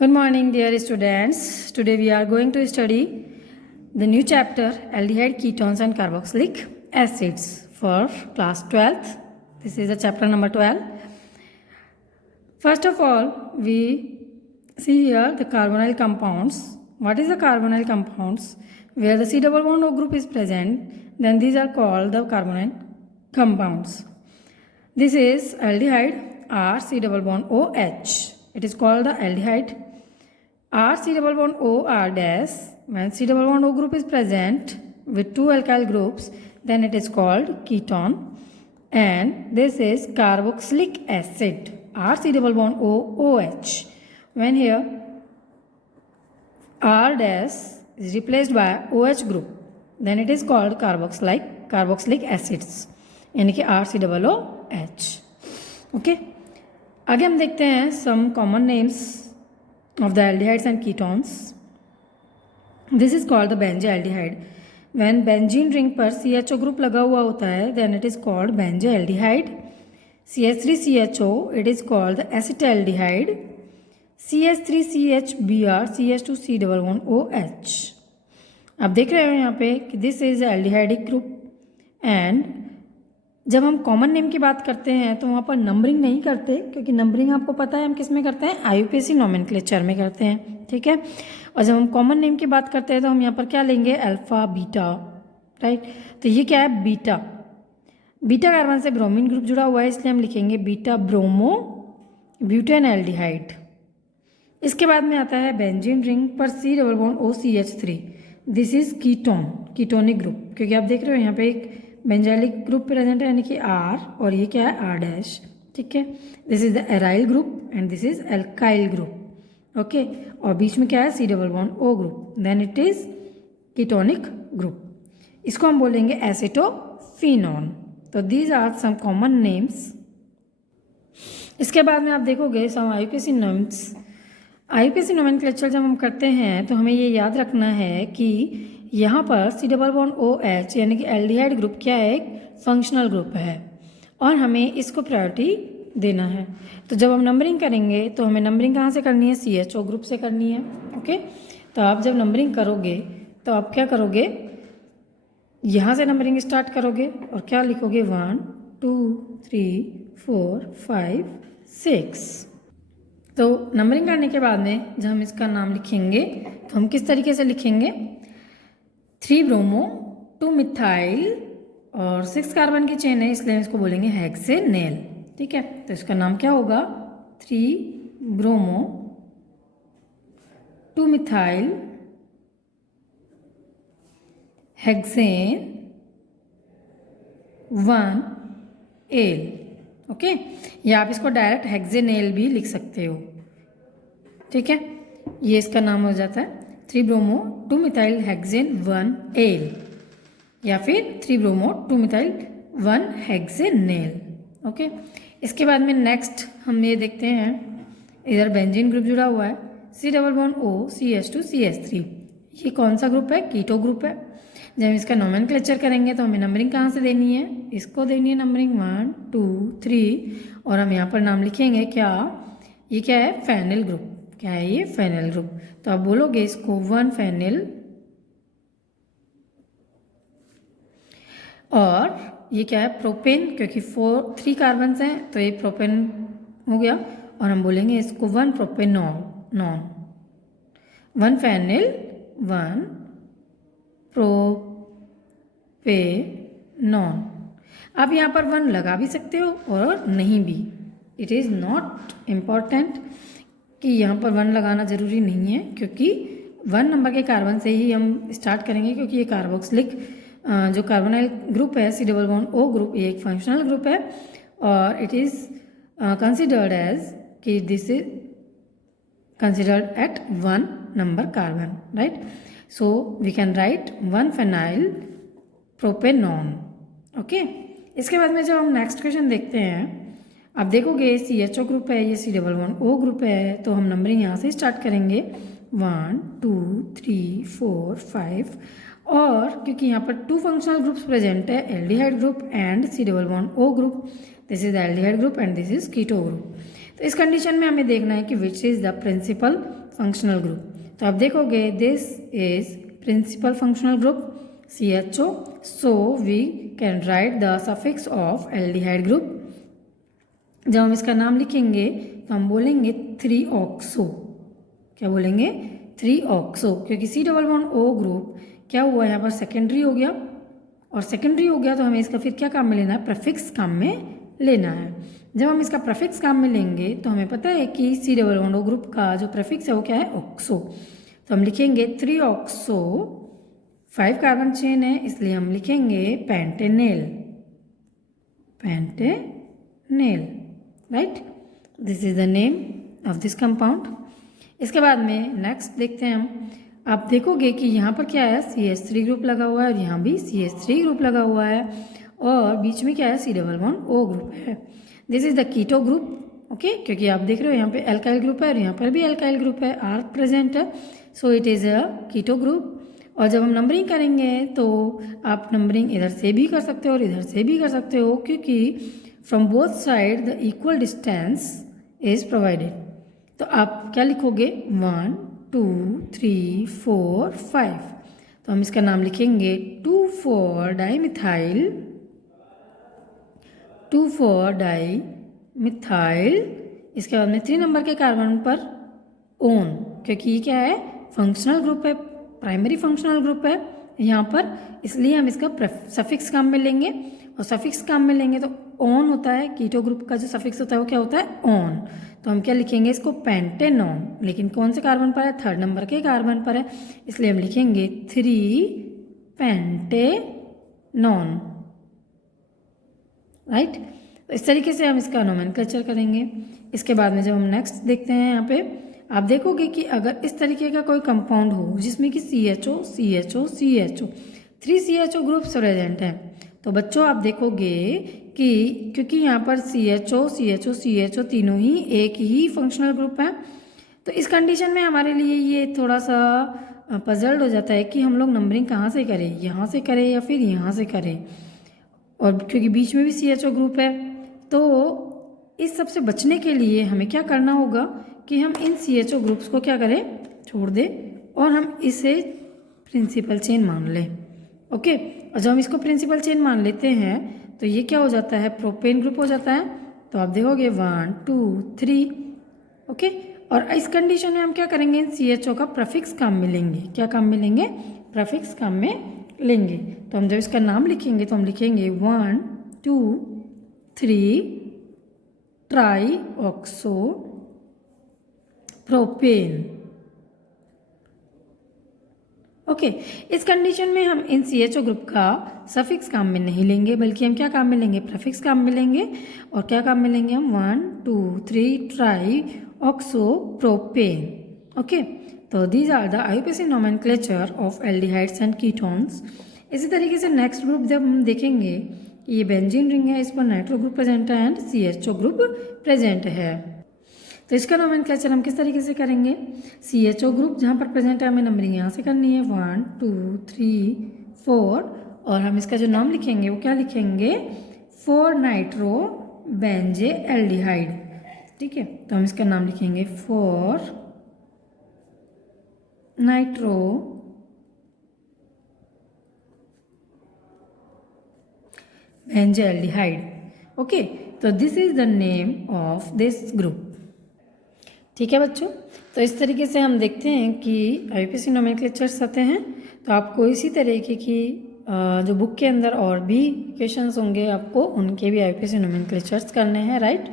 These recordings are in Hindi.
Good morning, dear students. Today we are going to study the new chapter aldehyde, ketones and carboxylic acids for class 12th. This is the chapter number 12. First of all, we see here the carbonyl compounds. What is the carbonyl compounds? Where the C double bond O group is present, then these are called the carbonyl compounds. This is aldehyde R C double bond OH. It is called the aldehyde. R C double bond O R dash. When C double bond O group is present with two alkyl groups, then it is called ketone. And this is carboxylic acid. R C double bond O OH. When here R dash is replaced by OH group, then it is called carboxylic acids. यानी कि R C double O H. Okay, आगे हम देखते हैं some common names of the aldehydes and ketones. This is called the benzaldehyde. When benzene ring पर CHO ग्रुप लगा हुआ होता है, then it is called benzaldehyde. CH3CHO, it is called the acetaldehyde. CH3CHBr, CH2C double bond OH. आप देख रहे हो यहाँ पे कि this is aldehydic group. And जब हम कॉमन नेम की बात करते हैं तो वहाँ पर नंबरिंग नहीं करते, क्योंकि नंबरिंग आपको पता है हम किस में करते हैं, IUPAC नोमेनक्लेचर में करते हैं. ठीक है. और जब हम कॉमन नेम की बात करते हैं तो हम यहाँ पर क्या लेंगे, अल्फा बीटा. राइट. तो ये क्या है, बीटा. बीटा कार्बन से ब्रोमीन ग्रुप जुड़ा हुआ है, इसलिए हम लिखेंगे बीटा ब्रोमो ब्यूटेन एल्डिहाइड. इसके बाद में आता है बेंजीन रिंग पर C double bond OCH3. This is ketone, ketonic group. क्योंकि आप देख रहे हो यहाँ पे एक बेंजाइलिक ग्रुप प्रेजेंट है, यानी कि R, और ये क्या है, R डैश. ठीक है. This is the aryl group and this is alkyl group. Okay. और बीच में क्या है, C double bond O group. Then it is ketonic group. इसको हम बोलेंगे एसिटोफिनोन. तो these are some common names. इसके बाद में आप देखोगे some IUPAC names. IUPAC nomenclature जब हम करते हैं तो हमें ये याद रखना है कि यहाँ पर C डबल बॉन्ड OH यानी कि एल्डिहाइड ग्रुप क्या है, एक फंक्शनल ग्रुप है और हमें इसको प्रायोरिटी देना है. तो जब हम नंबरिंग करेंगे तो हमें नंबरिंग कहाँ से करनी है, CHO ग्रुप से करनी है. ओके. तो आप जब नंबरिंग करोगे तो आप क्या करोगे, यहाँ से नंबरिंग स्टार्ट करोगे और क्या लिखोगे, 1 2 3 4 5 6. तो नंबरिंग करने के बाद में जब हम इसका नाम लिखेंगे तो हम किस तरीके से लिखेंगे, 3 ब्रोमो 2 मिथाइल और 6 कार्बन की चेन है, इसलिए हम इसको बोलेंगे हेक्सेनेल. ठीक है. तो इसका नाम क्या होगा, 3 bromo 2 methyl hexane 1 L. Okay. या आप इसको डायरेक्ट हेक्सेनेल भी लिख सकते हो. ठीक है. ये इसका नाम हो जाता है 3 ब्रोमो 2 मिथाइल हेक्सेन 1 एल, या फिर 3 ब्रोमो 2 मिथाइल 1 हेक्सेनेल. ओके. इसके बाद में नेक्स्ट हम ये देखते हैं, इधर बेंजीन ग्रुप जुड़ा हुआ है, C double bond O CH2CH3. ये कौन सा ग्रुप है, कीटो ग्रुप है. जब हम इसका नोमेनक्लेचर करेंगे तो हमें नंबरिंग कहाँ से देनी है, इसको देनी है नंबरिंग 1 2 3, और हम यहाँ पर नाम लिखेंगे क्या, ये क्या है, फेनिल ग्रुप. क्या है ये, फेनिल ग्रुप. तो आप बोलोगे इसको 1 फेनिल, और ये क्या है, प्रोपेन, क्योंकि 3 कार्बन हैं तो ये प्रोपेन हो गया. और हम बोलेंगे इसको 1 प्रोपेनॉन, 1 फेनिल 1 प्रोपेनॉन. आप यहाँ पर 1 लगा भी सकते हो और नहीं भी. इट इज़ नॉट इम्पॉर्टेंट कि यहाँ पर 1 लगाना ज़रूरी नहीं है, क्योंकि 1 नंबर के कार्बन से ही हम स्टार्ट करेंगे, क्योंकि ये कार्बोक्सिलिक जो कार्बोनाइल ग्रुप है C double bond O group, ये एक फंक्शनल ग्रुप है और इट इज़ कंसिडर्ड एज कि this is considered at 1 number carbon. Right. So we can write 1 phenyl propanone. Okay. इसके बाद में जब हम नेक्स्ट क्वेश्चन देखते हैं, आप देखोगे CHO ग्रुप है, ये C double bond O group है, तो हम नंबरिंग यहाँ से स्टार्ट करेंगे 1 2 3 4 5. और क्योंकि यहाँ पर 2 फंक्शनल ग्रुप्स प्रेजेंट है, aldehyde group and C double bond O group. This is aldehyde group and this is keto group. तो इस कंडीशन में हमें देखना है कि which is the principal functional group. तो आप देखोगे this is principal functional group CHO, so we can write the suffix of aldehyde group। जब हम इसका नाम लिखेंगे तो हम बोलेंगे 3-ऑक्सो। क्या बोलेंगे? 3-ऑक्सो, क्योंकि C+O ग्रुप क्या हुआ यहाँ पर सेकेंडरी हो गया, और सेकेंडरी हो गया तो हमें इसका फिर क्या काम में लेना है? प्रेफिक्स काम में लेना है। जब हम इसका प्रेफिक्स काम में लेंगे तो हमें पता है कि C+O ग्रुप का जो प्रेफिक्स है वो क्या है? ऑक्सो। तो हम लिखेंगे 3-ऑक्सो, 5 कार्बन चेन है इसलिए हम लिखेंगे pentanal, pentanal, right. This is the name of this compound. इसके बाद में नेक्स्ट देखते हैं हम। आप देखोगे कि यहाँ पर क्या है? CH3 ग्रुप लगा हुआ है और यहाँ भी CH3 ग्रुप लगा हुआ है, और बीच में क्या है? C+O ग्रुप है। This is the keto group, okay, क्योंकि आप देख रहे हो यहाँ पे एल्काइल ग्रुप है और यहाँ पर भी एल्काइल ग्रुप है, R प्रेजेंट है, so it is a keto group. और जब हम नंबरिंग करेंगे तो आप नंबरिंग इधर से भी कर सकते हो और इधर से भी कर सकते हो, क्योंकि from both side the equal distance is provided. तो आप क्या लिखोगे? 1 2 3 4 5। तो हम इसका नाम लिखेंगे 2,4 डाइमिथाइल, 2,4 डाइमिथाइल। इसके बाद में 3 नंबर के कार्बन पर ओन, क्योंकि ये क्या है? फंक्शनल ग्रुप है, प्राइमरी फंक्शनल ग्रुप है यहाँ पर, इसलिए हम इसका सफिक्स काम में लेंगे। और सफिक्स काम में लेंगे तो ऑन होता है, कीटो ग्रुप का जो सफिक्स होता है वो क्या होता है? ऑन। तो हम क्या लिखेंगे इसको? पेंटेनॉन। लेकिन कौन से कार्बन पर है? 3rd नंबर के कार्बन पर है, इसलिए हम लिखेंगे 3 पेंटेनॉन, राइट। तो इस तरीके से हम इसका नोमेनक्लेचर करेंगे। इसके बाद में जब हम नेक्स्ट देखते हैं यहाँ पे, आप देखोगे कि अगर इस तरीके का कोई कंपाउंड हो जिसमें कि CHO CHO CHO 3 CHO groups present हैं, तो बच्चों आप देखोगे कि क्योंकि यहाँ पर CHO CHO CHO तीनों ही एक ही फंक्शनल ग्रुप है, तो इस कंडीशन में हमारे लिए ये थोड़ा सा पजल्ड हो जाता है कि हम लोग नंबरिंग कहाँ से करें, यहाँ से करें या फिर यहाँ से करें। और क्योंकि बीच में भी CHO ग्रुप है, तो इस सब से बचने के लिए हमें क्या करना होगा कि हम इन CHO ग्रुप्स को क्या करें? छोड़ दें और हम इसे प्रिंसिपल चेन मान लें, ओके। और जब हम इसको प्रिंसिपल चेन मान लेते हैं तो ये क्या हो जाता है? प्रोपेन ग्रुप हो जाता है। तो आप देखोगे 1 2 3, ओके। और इस कंडीशन में हम क्या करेंगे? इन CHO का प्रेफिक्स काम में लेंगे। क्या काम में लेंगे? प्रेफिक्स काम में लेंगे। तो हम जब इसका नाम लिखेंगे तो हम लिखेंगे 1 2 3 ट्राईऑक्सो प्रोपेन, ओके। इस कंडीशन में हम इन CHO ग्रुप का सफिक्स काम में नहीं लेंगे, बल्कि हम क्या काम में लेंगे? प्रेफिक्स काम में लेंगे। और क्या काम में लेंगे हम? 1 2 3 ट्राईऑक्सो प्रोपेन, ओके। तो these are the IUPAC nomenclature of aldehydes and ketones. इसी तरीके से नेक्स्ट ग्रुप जब हम देखेंगे, ये बेंजीन रिंग है, इस पर नाइट्रो ग्रुप प्रेजेंट है एंड CHO ग्रुप प्रेजेंट है। तो इसका नोमेनक्लेचर हम किस तरीके से करेंगे? CHO ग्रुप जहाँ पर प्रेजेंट है हमें नंबरिंग यहाँ से करनी है 1 2 3 4, और हम इसका जो नाम लिखेंगे वो क्या लिखेंगे? 4 नाइट्रो बेंजे एल्डिहाइड, ठीक है। तो हम इसका नाम लिखेंगे 4 नाइट्रो बेंजल्डिहाइड, ओके। तो this is the name of this group, ठीक है बच्चों। तो इस तरीके से हम देखते हैं कि IUPAC नोमेनक्लेचर्स आते हैं। तो आपको इसी तरीके की जो बुक के अंदर और भी क्वेश्चंस होंगे आपको उनके भी IUPAC नोमेनक्लेचर्स करने हैं, right.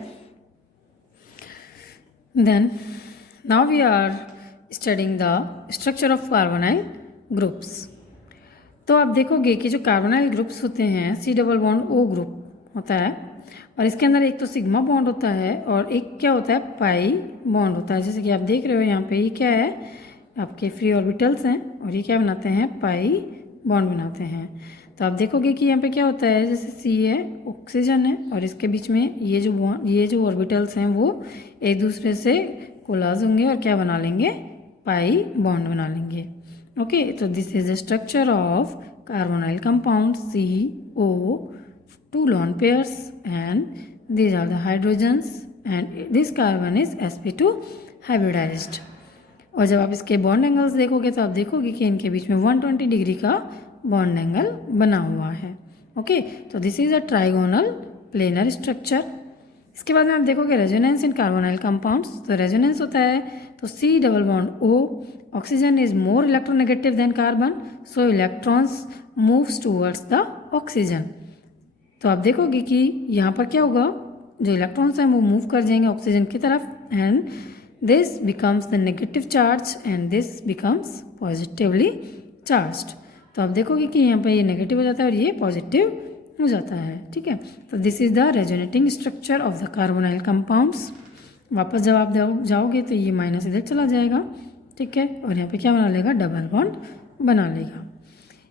Then now we are studying the structure of carbonyl groups. तो आप देखोगे कि जो कार्बोनाइल ग्रुप्स होते हैं C+O ग्रुप होता है, और इसके अंदर एक तो सिग्मा बॉन्ड होता है और एक क्या होता है? पाई बॉन्ड होता है। जैसे कि आप देख रहे हो यहाँ पे ये क्या है? आपके फ्री ऑर्बिटल्स हैं और ये क्या बनाते हैं? पाई बॉन्ड बनाते हैं। तो आप देखोगे कि यहाँ पे क्या होता है? जैसे C है, ऑक्सीजन है, और इसके बीच में ये जो ऑर्बिटल्स हैं वो एक दूसरे से कोलाज होंगे और क्या बना लेंगे? पाई बॉन्ड बना लेंगे, ओके। तो this is the structure of carbonyl compound CO, 2 lone pairs, and these are the hydrogens, and this carbon is sp2 hybridized। और जब आप इसके बॉन्ड एंगल्स देखोगे तो आप देखोगे कि इनके बीच में 120 डिग्री का बॉन्ड एंगल बना हुआ है। ओके, तो this is a trigonal planar structure. इसके बाद में आप देखोगे रेजोनेंस इन कार्बोनाइल कंपाउंड्स। तो रेजोनेंस होता है तो C double bond O, oxygen is more electronegative than carbon, so electrons moves towards the oxygen. तो आप देखोगे कि यहाँ पर क्या होगा, जो इलेक्ट्रॉन्स हैं वो मूव कर जाएंगे ऑक्सीजन की तरफ and this becomes the negative charge and this becomes positively charged. तो आप देखोगे कि यहाँ पर ये नेगेटिव हो जाता है और ये पॉजिटिव हो जाता है। ठीक है, तो this is the resonating structure of the carbonyl compounds. वापस जब आप जाओगे तो ये माइनस इधर चला जाएगा। ठीक है, और यहाँ पे क्या बना लेगा, डबल बॉन्ड बना लेगा।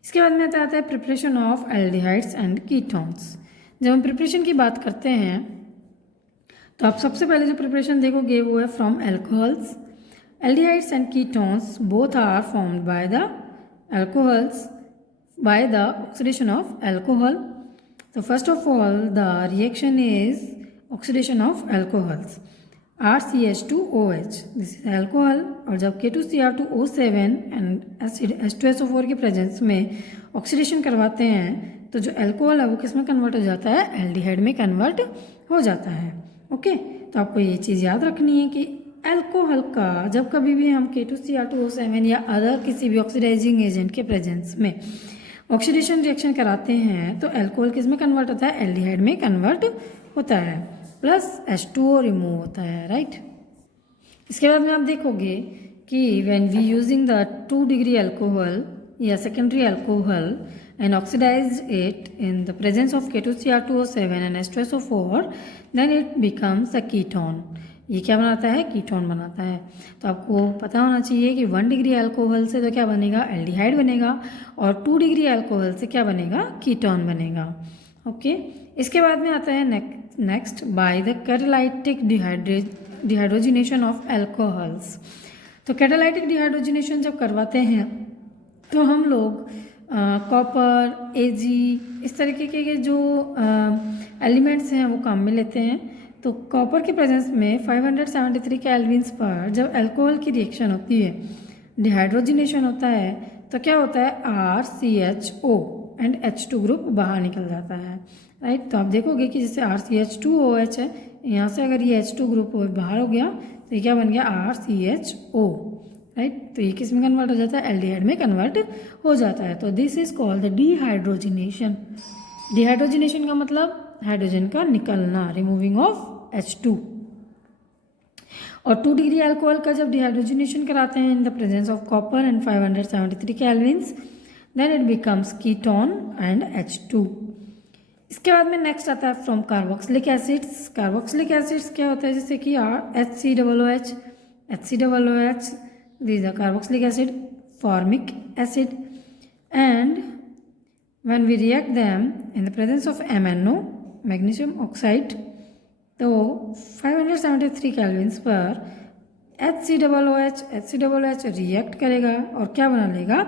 इसके बाद में आता है preparation of aldehydes and ketones. जब हम प्रिपरेशन की बात करते हैं तो आप सबसे पहले जो प्रिपरेशन देखोगे वो है from alcohols. Aldehydes and ketones both are formed by the alcohols by the oxidation of alcohol. So first of all the reaction is oxidation of alcohols, RCH2OH, this is alcohol। और जब K2Cr2O7 and acid H2SO4 के प्रेजेंस में ऑक्सीडेशन करवाते हैं तो जो अल्कोहल है वो किस में कन्वर्ट हो जाता है, एल्डिहाइड में कन्वर्ट हो जाता है। ओके, तो आपको ये चीज़ याद रखनी है कि अल्कोहल का जब कभी भी हम K2Cr2O7 या अदर किसी भी ऑक्सीडाइजिंग एजेंट के प्रेजेंस में ऑक्सीडेशन रिएक्शन कराते हैं तो अल्कोहल किस में कन्वर्ट होता है, एल्डिहाइड में कन्वर्ट होता है, प्लस H2O रिमूव होता है। राइट, इसके बाद में आप देखोगे कि when we using the 2 degree alcohol या secondary alcohol and oxidize it in the presence of K2Cr2O7 and H2SO4, then it becomes a ketone। ये क्या बनाता है, कीटोन बनाता है। तो आपको पता होना चाहिए कि 1 डिग्री अल्कोहल से तो क्या बनेगा, एल्डिहाइड बनेगा, और 2 डिग्री अल्कोहल से क्या बनेगा, कीटोन बनेगा। ओके, इसके बाद में आता है next by the catalytic dehydrogenation of alcohols. तो कैटालाइटिक डिहाइड्रोजिनेशन जब करवाते हैं तो हम लोग कॉपर, Ag इस तरीके के जो एलिमेंट्स हैं वो काम में लेते हैं। तो कॉपर के प्रेजेंस में 573 केल्विन्स पर जब अल्कोहल की रिएक्शन होती है, डिहाइड्रोजिनेशन होता है, तो क्या होता है, RCHO एंड H2 ग्रुप बाहर निकल जाता है। राइट, तो आप देखोगे कि जैसे RCH2OH है, यहाँ से अगर ये H2 ग्रुप बाहर हो गया तो ये क्या बन गया, RCHO। राइट, तो ये किस में कन्वर्ट हो जाता है, एल्डिहाइड में कन्वर्ट हो जाता है। तो this is called the dehydrogenation. Dehydrogenation का मतलब हाइड्रोजन का निकलना, रिमूविंग ऑफ H2। और 2 डिग्री अल्कोहल का जब डिहाइड्रोजिनेशन कराते हैं in the presence of copper and 573 kelvins, then it becomes ketone and H2। इसके बाद में नेक्स्ट आता है from carboxylic acids. Carboxylic acids क्या होता है, जैसे कि HCOOH, HCOOH, these are carboxylic acid, formic acid, and when we react them in the presence of MnO, magnesium oxide, तो 573 केल्विन्स पर HCOOH रिएक्ट करेगा और क्या बना लेगा,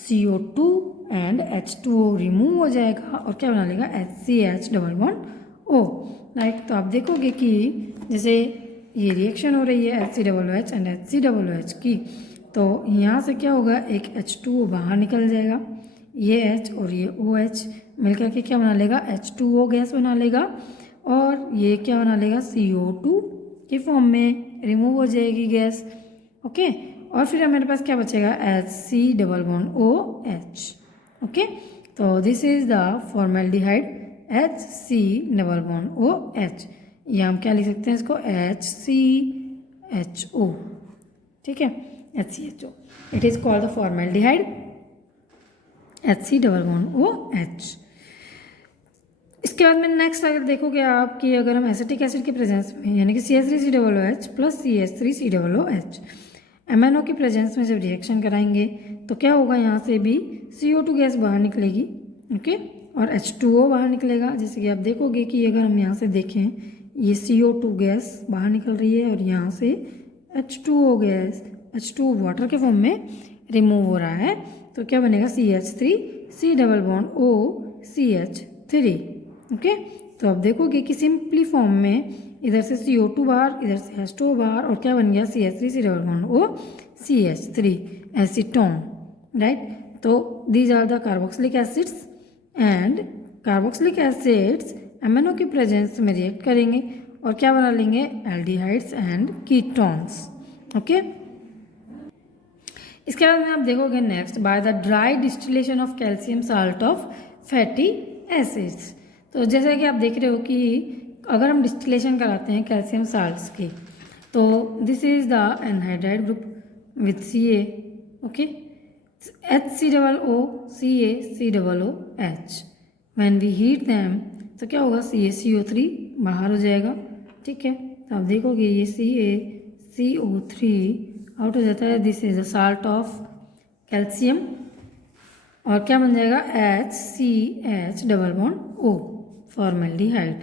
CO2 एंड H2O रिमूव हो जाएगा और क्या बना लेगा, HCH double bond O। Right, तो आप देखोगे कि जैसे ये रिएक्शन हो रही है HCOOH एंड HCOOH की, तो यहाँ से क्या होगा, एक H2O बाहर निकल जाएगा, ये H और ये OH मिलकर के क्या बना लेगा, H2O गैस बना लेगा, और ये क्या बना लेगा, CO2 के फॉर्म में रिमूव हो जाएगी गैस। ओके, और फिर हमारे पास क्या बचेगा, HC double bond OH। Okay, तो this is the formaldehyde HC double bond OH। ये हम क्या लिख सकते हैं इसको, HCHO। ठीक है, HCHO, it is called the formaldehyde HC double bond OH। इसके बाद में नेक्स्ट अगर देखोगे आप कि अगर हम एसिटिक एसिड के प्रेजेंस में यानी कि CH3COOH प्लस CH3COOH MnO के प्रेजेंस में जब रिएक्शन कराएंगे तो क्या होगा, यहाँ से भी CO2 गैस बाहर निकलेगी। ओके, और H2O बाहर निकलेगा। जैसे कि आप देखोगे कि अगर हम यहाँ से देखें, ये CO2 गैस बाहर निकल रही है और यहाँ से H2O गैस, H2O वाटर के फॉर्म में रिमूव हो रहा है, तो क्या बनेगा, CH3C double bond O CH3। Okay, तो आप देखोगे कि सिंपली फॉर्म में इधर से CO2 बाहर, इधर से H2O बाहर, और क्या बन गया, CH3C double bond O CH3 acetone, right. तो these are the carboxylic acids and carboxylic acids MnO की प्रेजेंस में रिएक्ट करेंगे और क्या बना लेंगे, एल्डिहाइड्स एंड कीटोन्स। ओके, इसके बाद में आप देखोगे next, by the dry distillation of calcium salt of fatty acids. तो जैसे कि आप देख रहे हो कि अगर हम डिस्टिलेशन कराते हैं कैल्शियम साल्ट्स की, तो this is the anhydride group with Ca, okay, HCOO Ca COOH। When we heat them तो क्या होगा, CaCO3 बाहर हो जाएगा, ठीक है। तो आप देखोगे ये CaCO3 आउट हो जाता है, this is the salt of calcium, और क्या बन जाएगा, HCH_O फॉर्मेल्डिहाइड।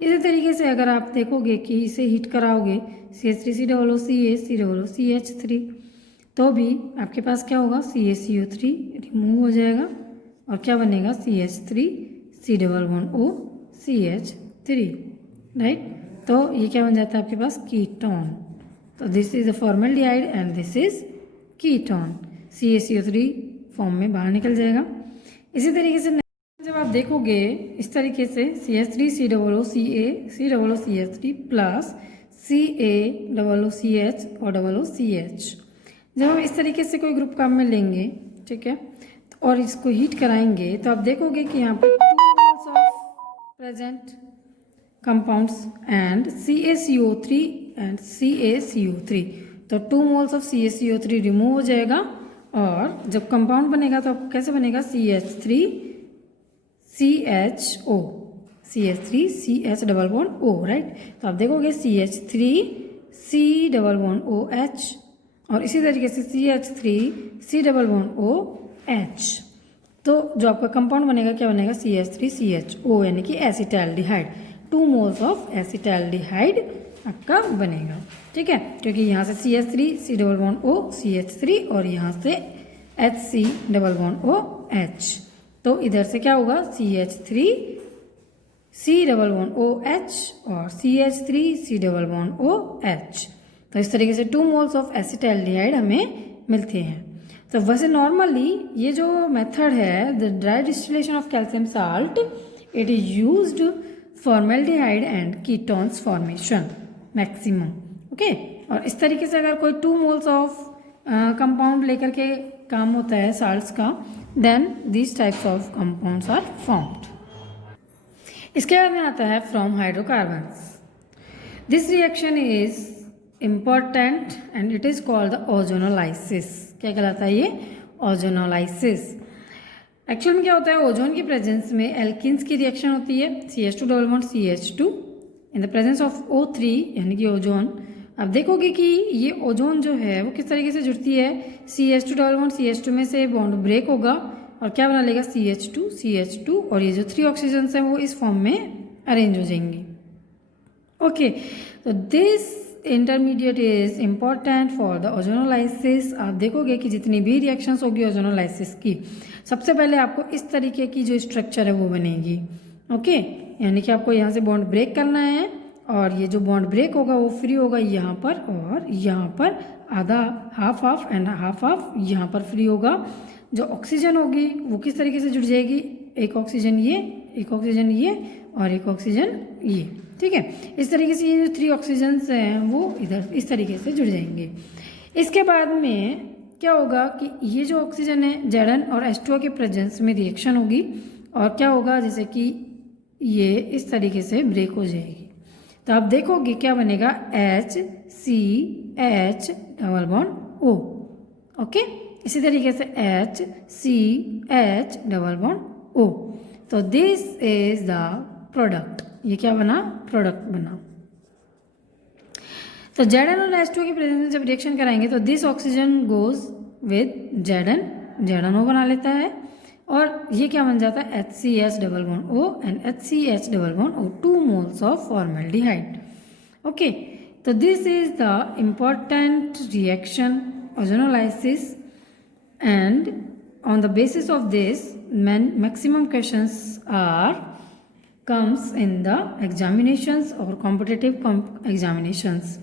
इसी तरीके से अगर आप देखोगे कि इसे हीट कराओगे CH3COO Ca COOCH3, तो भी आपके पास क्या होगा, CaCO3 रिमूव हो जाएगा और क्या बनेगा, CH3C11O CH3, राइट। तो ये क्या बन जाता है आपके पास, कीटोन। तो this is the formaldehyde and this is ketone, CaCO3 form में बाहर निकल जाएगा। इसी तरीके से जब आप देखोगे इस तरीके से CH3COO CA COOCH3 plus CaOOCH और OOCH, जब हम इस तरीके से कोई ग्रुप काम में लेंगे, ठीक है, और इसको हीट कराएंगे, तो आप देखोगे कि यहाँ पे 2 moles of present compounds and CaCO3 and CaCO3, तो 2 moles ऑफ CaCO3 रिमूव हो जाएगा और जब कंपाउंड बनेगा तो आपको कैसे बनेगा, CH3CHO, राइट। तो आप देखोगे CH3C11OH और इसी तरीके से CH3C11OH, तो जो आपका कंपाउंड बनेगा क्या बनेगा, CH3CHO यानी कि एसिटैल्डिहाइड, 2 moles ऑफ एसिटैल्डिहाइड आपका बनेगा, ठीक है, क्योंकि यहाँ से CH3C11O CH3 और यहाँ से HC11OH, तो इधर से क्या होगा, CH3C11OH और CH3C11OH। तो इस तरीके से 2 moles ऑफ एसिटैल्डिहाइड हमें मिलते हैं। तो वैसे नॉर्मली ये जो मेथड है, the dry distillation of calcium salt, it is used formaldehyde and ketones formation maximum, okay. और इस तरीके से अगर कोई 2 moles ऑफ कंपाउंड लेकर के काम होता है साल्ट्स का, then this types of compounds are formed. इसके बाद में आता है from hydrocarbons. This reaction is important and it is called the ozonolysis. क्या कहलाता है ये, ओजोनोलाइसिस। एक्चुअल में क्या होता है, ओजोन की प्रेजेंस में एल्किन्स की रिएक्शन होती है, CH2 CH2 in the presence of O3 यानी कि ओजोन। अब देखोगे कि ये ओजोन जो है वो किस तरीके से जुड़ती है, CH2 CH2 में से बॉन्ड ब्रेक होगा और क्या बना लेगा, CH2 CH2, और ये जो 3 ऑक्सीजन्स हैं वो इस फॉर्म में अरेंज हो जाएंगी, ओके। तो this intermediate is important for the ozonolysis. आप देखोगे कि जितनी भी रिएक्शंस होगी ओजोनोलाइसिस की, सबसे पहले आपको इस तरीके की जो स्ट्रक्चर है वो बनेगी, ओके। यानी कि आपको यहाँ से बॉन्ड ब्रेक करना है और ये जो बॉन्ड ब्रेक होगा वो फ्री होगा यहाँ पर और यहाँ पर, आधा half half and half half यहाँ पर फ्री होगा। जो ऑक्सीजन होगी वो किस तरीके से जुड़ जाएगी, एक ऑक्सीजन ये, एक ऑक्सीजन ये और एक ऑक्सीजन ये, ठीक है। इस तरीके से ये जो 3 ऑक्सीजन्स हैं वो इधर इस तरीके से जुड़ जाएंगे। इसके बाद में क्या होगा कि ये जो ऑक्सीजन है Zn और H2O के प्रेजेंस में रिएक्शन होगी और क्या होगा, जैसे कि ये इस तरीके से ब्रेक हो जाएगी। तो आप देखोगे क्या बनेगा, HCH_O, ओके। इसी तरीके से HCH_O। तो दिस इज द प्रोडक्ट, ये क्या बना, प्रोडक्ट बना। तो Zn और H2O की प्रेजेंस में जब रिएक्शन कराएंगे तो this oxygen goes with ZnO बना लेता है और ये क्या बन जाता है, HCH_O and HCH_O, 2 moles of formaldehyde, okay. तो this is the important reaction ozonolysis and on the basis of this maximum questions are comes in the examinations or competitive examinations.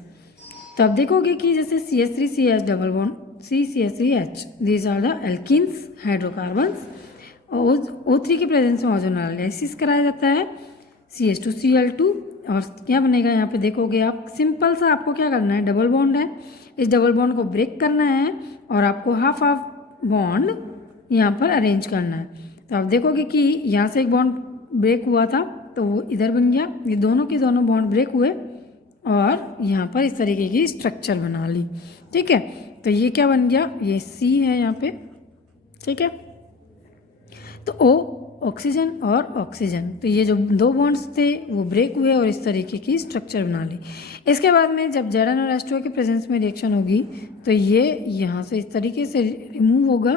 तो आप देखोगे कि जैसे CH3CH double bond CCH3H, these are the alkenes hydrocarbons. और O3 के प्रेजेंस में ओजोनोलाइसिस कराया जाता है CH2Cl2, और क्या बनेगा यहाँ पे देखोगे आप, सिंपल सा आपको क्या करना है, डबल बॉन्ड है, इस डबल बॉन्ड को ब्रेक करना है और आपको हाफ हाफ बॉन्ड यहाँ पर अरेंज करना है। तो आप देखोगे कि यहाँ से एक बॉन्ड ब्रेक हुआ था तो वो इधर बन गया, ये दोनों के दोनों बॉन्ड ब्रेक हुए और यहाँ पर इस तरीके की स्ट्रक्चर बना ली। ठीक है, तो ये क्या बन गया, ये C है यहाँ पे। ठीक है, तो O ऑक्सीजन और ऑक्सीजन, तो ये जो दो बॉन्ड्स थे वो ब्रेक हुए और इस तरीके की स्ट्रक्चर बना ली। इसके बाद में जब Zn और H2O के प्रेजेंस में रिएक्शन होगी तो ये यहाँ से इस तरीके से रिमूव होगा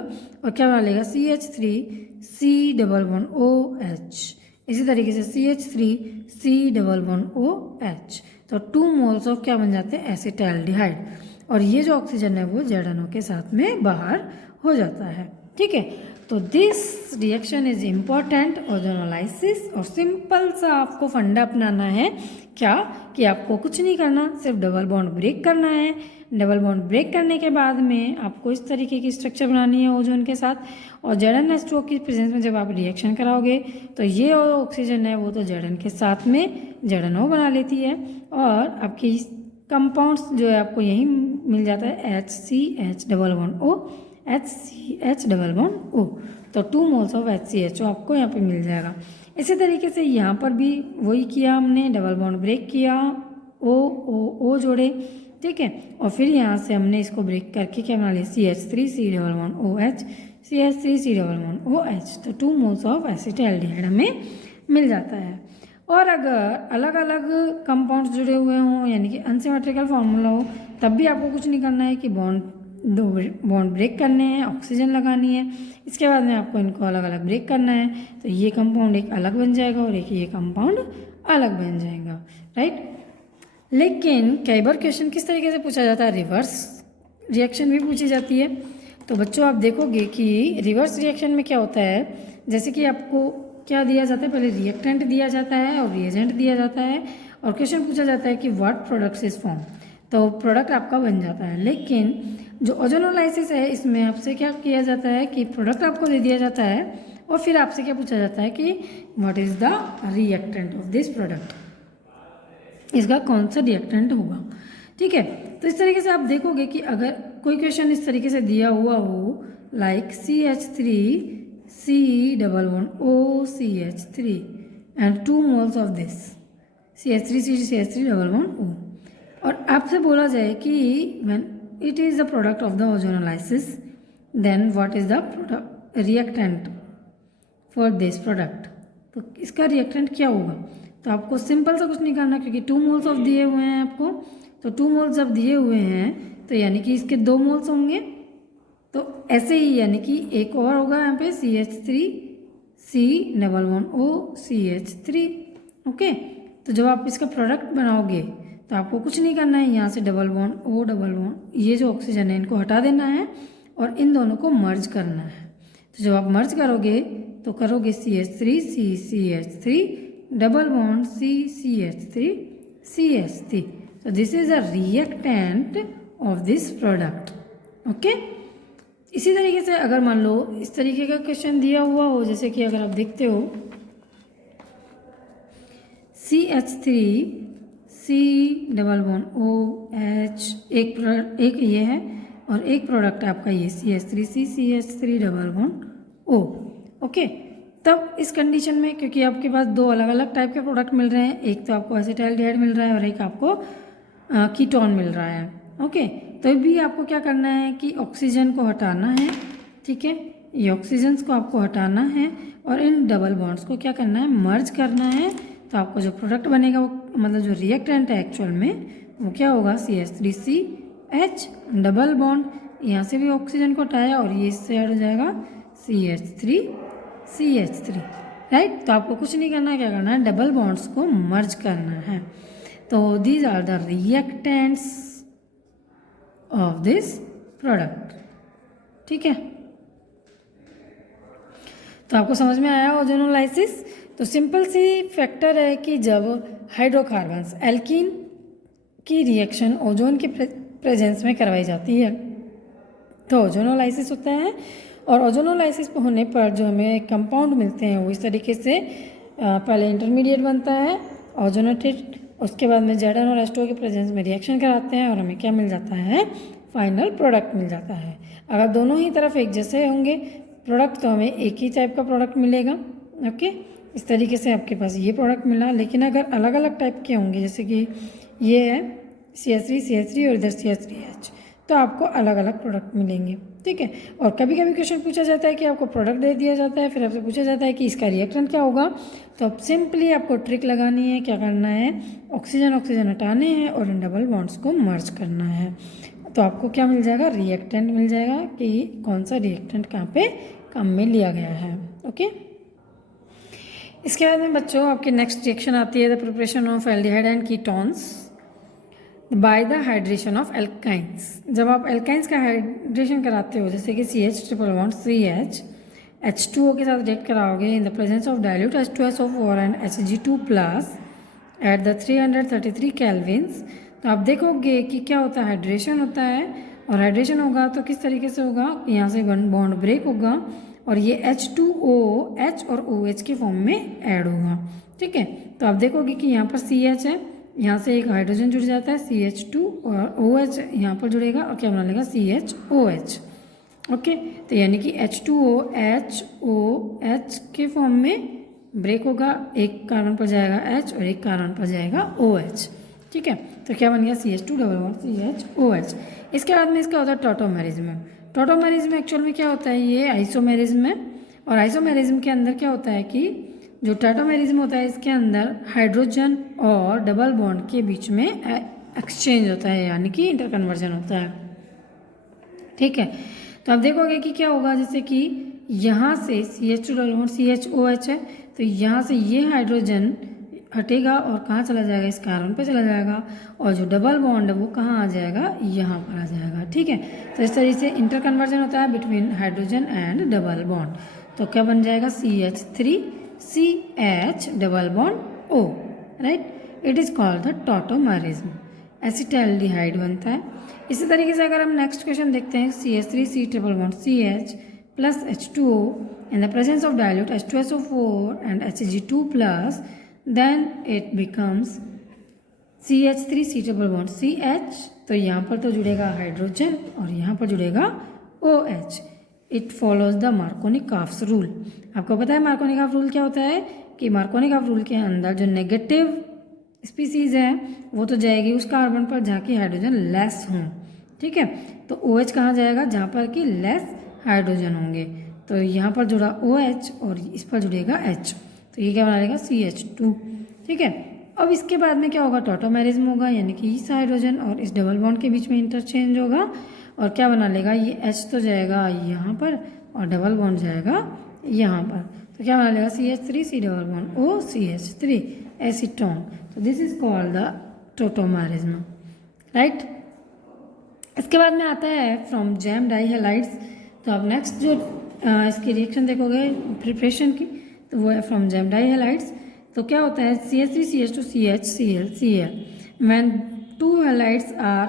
और क्या बना लेगा, CH3C डबल बॉन्ड OH, इसी तरीके से CH3C डबल बॉन्ड OH, तो 2 मोल्स ऑफ क्या बन जाते हैं, एसिटाल्डिहाइड, और ये जो ऑक्सीजन है वो ZnO के साथ में बाहर हो जाता है। ठीक है, तो this reaction is important ozonolysis. और सिंपल सा आपको फंडा अपनाना है, क्या कि आपको कुछ नहीं करना, सिर्फ डबल बॉन्ड ब्रेक करना है। डबल बॉन्ड ब्रेक करने के बाद में आपको इस तरीके की स्ट्रक्चर बनानी है ओजोन के साथ, और ZnH2O की प्रेजेंस में जब आप रिएक्शन कराओगे तो ये ऑक्सीजन है वो तो Zn के साथ में ZnO बना लेती है, और आपकी कंपाउंड्स जो है आपको यही मिल जाता है HCH double bond O, HCH double bond O, तो 2 मोल्स ऑफ HCHO आपको यहाँ पे मिल जाएगा। इसी तरीके से यहाँ पर भी वही किया हमने, डबल बॉन्ड ब्रेक किया, O जोड़े। ठीक है, और फिर यहाँ से हमने इसको ब्रेक करके क्या बना लिया, CH3C double bond OH, CH3C double bond OH, तो 2 मोल्स ऑफ एसिटाल्डिहाइड हमें मिल जाता है। और अगर अलग अलग कंपाउंड्स जुड़े हुए हों यानी कि अनसिमेट्रिकल फार्मूला हो, तब भी आपको कुछ नहीं करना है कि दो बॉन्ड ब्रेक करने हैं, ऑक्सीजन लगानी है, इसके बाद में आपको इनको अलग अलग ब्रेक करना है, तो ये कंपाउंड एक अलग बन जाएगा और एक ये कंपाउंड अलग बन जाएगा, राइट। लेकिन कई बार क्वेश्चन किस तरीके से पूछा जाता है, रिवर्स रिएक्शन भी पूछी जाती है। तो बच्चों आप देखोगे कि रिवर्स रिएक्शन में क्या होता है, जैसे कि आपको क्या दिया जाता है, पहले रिएक्टेंट दिया जाता है और रिएजेंट दिया जाता है, और क्वेश्चन पूछा जाता है कि व्हाट प्रोडक्ट्स इज फॉर्म, तो प्रोडक्ट आपका बन जाता है। लेकिन जो ओजोनोलाइसिस है इसमें आपसे क्या किया जाता है कि प्रोडक्ट आपको दे दिया जाता है और फिर आपसे क्या पूछा जाता है कि what is the reactant of this product, इसका कौन सा रिएक्टेंट होगा। ठीक है, तो इस तरीके से आप देखोगे कि अगर कोई क्वेश्चन इस तरीके से दिया हुआ हो, like CH3C double bond OCH3 and 2 moles of this CH3 double bond O, और आपसे बोला जाए कि when it is the product of the ozonolysis, then what is the product reactant for this product, तो इसका रिएक्टेंट क्या होगा। तो आपको सिंपल सा कुछ नहीं करना, क्योंकि 2 मोल्स ऑफ दिए हुए हैं आपको, तो 2 मोल्स जब दिए हुए हैं तो यानी कि इसके 2 मोल्स होंगे, तो ऐसे ही यानी कि एक और होगा यहाँ पे CH3C double bond OCH3। Okay, तो जब आप इसका प्रोडक्ट बनाओगे तो आपको कुछ नहीं करना है, यहाँ से double bond O double bond, ये जो ऑक्सीजन है इनको हटा देना है और इन दोनों को मर्ज करना है। तो जब आप मर्ज करोगे तो करोगे CH3CCH3 डबल बॉन्ड CCH3CH3, तो this is a reactant of this product. Okay, इसी तरीके से अगर मान लो इस तरीके का क्वेश्चन दिया हुआ हो, जैसे कि अगर आप देखते हो CH3C डबल बॉन्ड OH, एक ये है और एक प्रोडक्ट आपका ये CH3C double bond O। Okay, तब इस कंडीशन में क्योंकि आपके पास 2 अलग अलग टाइप के प्रोडक्ट मिल रहे हैं, एक तो आपको एसिटाल्डिहाइड मिल रहा है और एक आपको कीटोन मिल रहा है। ओके, तो भी आपको क्या करना है कि ऑक्सीजन को हटाना है। ठीक है, ये ऑक्सीजन्स को आपको हटाना है और इन डबल बॉन्ड्स को क्या करना है, मर्ज करना है। तो आपको जो प्रोडक्ट बनेगा वो मतलब जो रिएक्टेंट है एक्चुअल में वो क्या होगा, CH3CH डबल बॉन्ड, यहाँ से भी ऑक्सीजन को हटाया और ये इससे ऐड हो जाएगा CH3CH3, राइट। तो आपको कुछ नहीं करना, क्या करना है, डबल बॉन्ड्स को मर्ज करना है। तो these are the reactants of this product. ठीक है, तो आपको समझ में आया ओजोनोलाइसिस। तो सिंपल सी फैक्टर है कि जब हाइड्रोकार्बन्स एल्कीन की रिएक्शन ओजोन के प्रेजेंस में करवाई जाती है। तो ओजोनोलाइसिस होता है और ओजोनोलाइसिस होने पर जो हमें कंपाउंड मिलते हैं वो इस तरीके से पहले इंटरमीडिएट बनता है ओजोनेटेड, उसके बाद में जेडन और एस्टो के प्रेजेंस में रिएक्शन कराते हैं और हमें क्या मिल जाता है, फाइनल प्रोडक्ट मिल जाता है। अगर दोनों ही तरफ एक जैसे होंगे प्रोडक्ट तो हमें एक ही टाइप का प्रोडक्ट मिलेगा। ओके, इस तरीके से आपके पास ये प्रोडक्ट मिला। लेकिन अगर अलग अलग टाइप के होंगे, जैसे कि ये है CH3 और इधर CH3H, तो आपको अलग अलग प्रोडक्ट मिलेंगे। ठीक है, और कभी कभी क्वेश्चन पूछा जाता है कि आपको प्रोडक्ट दे दिया जाता है, फिर आपसे पूछा जाता है कि इसका रिएक्टेंट क्या होगा। तो अब सिंपली आपको ट्रिक लगानी है, क्या करना है, ऑक्सीजन ऑक्सीजन हटाने हैं और इन डबल बॉन्ड्स को मर्ज करना है। तो आपको क्या मिल जाएगा, रिएक्टेंट मिल जाएगा कि कौन सा रिएक्टेंट कहाँ पे काम में लिया गया है। ओके, इसके बाद में बच्चों आपकी नेक्स्ट रिएक्शन आती है the preparation of aldehyde and ketones bye the hydration of alkynes. जब आप एल्काइंस का हाइड्रेशन कराते हो, जैसे कि CH triple bond CH H2O के साथ रिएक्ट कराओगे इन the presence of dilute H2SO4 and Hg2 plus at the 333 Kelvin's, तो आप देखोगे कि क्या होता है, हाइड्रेशन होता है। और हाइड्रेशन होगा तो किस तरीके से होगा, यहाँ से बॉन्ड ब्रेक होगा और ये H2O H और OH के फॉर्म में ऐड होगा। ठीक है, तो आप देखोगे कि यहाँ पर CH है, यहाँ से एक हाइड्रोजन जुड़ जाता है CH2 और OH यहाँ पर जुड़ेगा और क्या बना लेगा CHOH। ओके, तो यानी कि H2O HOH के फॉर्म में ब्रेक होगा, एक कार्बन पर जाएगा H और एक कार्बन पर जाएगा OH। ठीक है, तो क्या बन गया CH2 डबल बॉन्ड CHOH। इसके बाद में इसका होता है टॉटोमेरिज्म। टॉटोमेरिज्म एक्चुअल में क्या होता है, ये आइसोमेरिज्म है। और आइसोमेरिज्म के अंदर क्या होता है कि जो टॉटोमेरिज्म होता है इसके अंदर हाइड्रोजन और डबल बॉन्ड के बीच में एक्सचेंज होता है, यानी कि इंटरकन्वर्जन होता है। ठीक है, तो आप देखोगे कि क्या होगा, जैसे कि यहाँ से CH2 डबल बॉन्ड CHOH है, तो यहाँ से ये हाइड्रोजन हटेगा और कहाँ चला जाएगा, इस कार्बन पे चला जाएगा, और जो डबल बॉन्ड है वो कहाँ आ जाएगा, यहाँ पर आ जाएगा। ठीक है, तो इस तरीके से इंटरकन्वर्जन होता है between hydrogen and double bond. तो क्या बन जाएगा CH3CH double bond O, right. It is called the tautomerism. Acetaldehyde बनता है। इसी तरीके से अगर हम नेक्स्ट क्वेश्चन देखते हैं, CH3C triple bond CH plus H2O in the presence of dilute H2SO4 and Hg2 plus, then it becomes CH3C triple bond CH। तो यहाँ पर तो जुड़ेगा हाइड्रोजन और यहाँ पर जुड़ेगा OH। It follows the Markovnikov-carbs rule. आपको पता है मार्कोनी-काफ रूल क्या होता है, कि मार्कोनी-काफ रूल के अंदर जो नेगेटिव स्पीसीज है वो तो जाएगी उस कार्बन पर जहाँ की हाइड्रोजन लेस हों। ठीक है, तो OH कहाँ जाएगा, जहाँ पर कि लेस हाइड्रोजन होंगे। तो यहाँ पर जुड़ा OH और इस पर जुड़ेगा H, तो ये क्या बना लेगा CH2। ठीक है, अब इसके बाद में क्या होगा, टॉटोमेरिज्म होगा, यानी कि इस हाइड्रोजन और इस डबल बॉन्ड के बीच में इंटरचेंज होगा और क्या बना लेगा, ये H तो जाएगा यहाँ पर और डबल बॉन्ड जाएगा यहाँ पर। तो क्या बना लेगा CH3C double bond O CH3 acetone. तो this is called the tautomerism, right. इसके बाद में आता है फ्रॉम जैम डाइहेलाइड्स। तो आप नेक्स्ट जो इसकी रिएक्शन देखोगे प्रिपरेशन की, तो वो है फ्रॉम जैम डाइहेलाइड्स। तो क्या होता है, CH3CH2CHCl when two halides are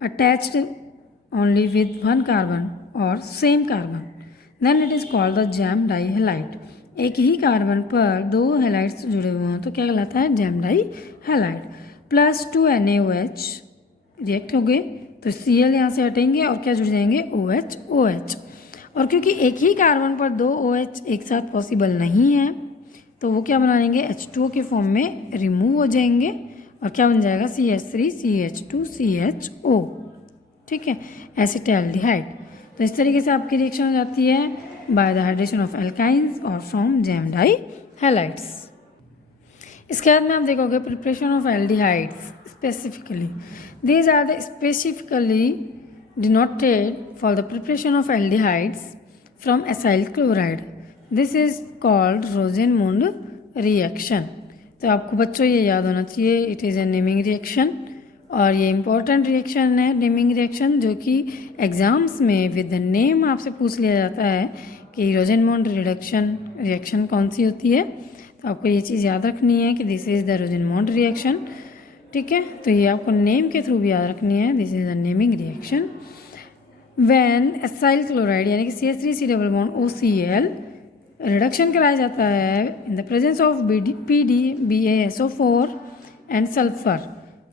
attached only with one carbon or same carbon, then it is called the jam dihalide. एक ही कार्बन पर दो हेलाइड्स जुड़े हुए हैं तो क्या कहलाता है, jam dihalide. Plus 2 NaOH react हो गए तो Cl यहाँ से हटेंगे और क्या जुड़ जाएंगे, OH OH। और क्योंकि एक ही कार्बन पर दो OH एक साथ पॉसिबल नहीं है तो वो क्या बना लेंगे, H2O के फॉर्म में रिमूव हो जाएंगे और क्या बन जाएगा CH3CH2CHO। ठीक है, एसिटाल्डिहाइड। तो इस तरीके से आपकी रिएक्शन हो जाती है by the hydration of alkynes और फ्रॉम जैम डाइहेलाइड्स। इसके बाद में आप देखोगे preparation of aldehydes specifically. These are the specifically denoted for the preparation of aldehydes from acyl chloride. This is called Rosenmund reaction. तो आपको बच्चों ये याद होना चाहिए, it is a naming reaction और ये इंपॉर्टेंट रिएक्शन है, नेमिंग रिएक्शन, जो कि एग्जाम्स में विद द नेम आपसे पूछ लिया जाता है कि रोजेनमोंड रिएक्शन कौन सी होती है। तो आपको ये चीज़ याद रखनी है कि दिस इज़ द रोजेनमोंड रिएक्शन। ठीक है, तो ये आपको नेम के थ्रू भी याद रखनी है। This is a naming reaction. When acyl chloride यानी कि CH3 COOCl रिडक्शन कराया जाता है in the presence of PDBaSO4 and sulphur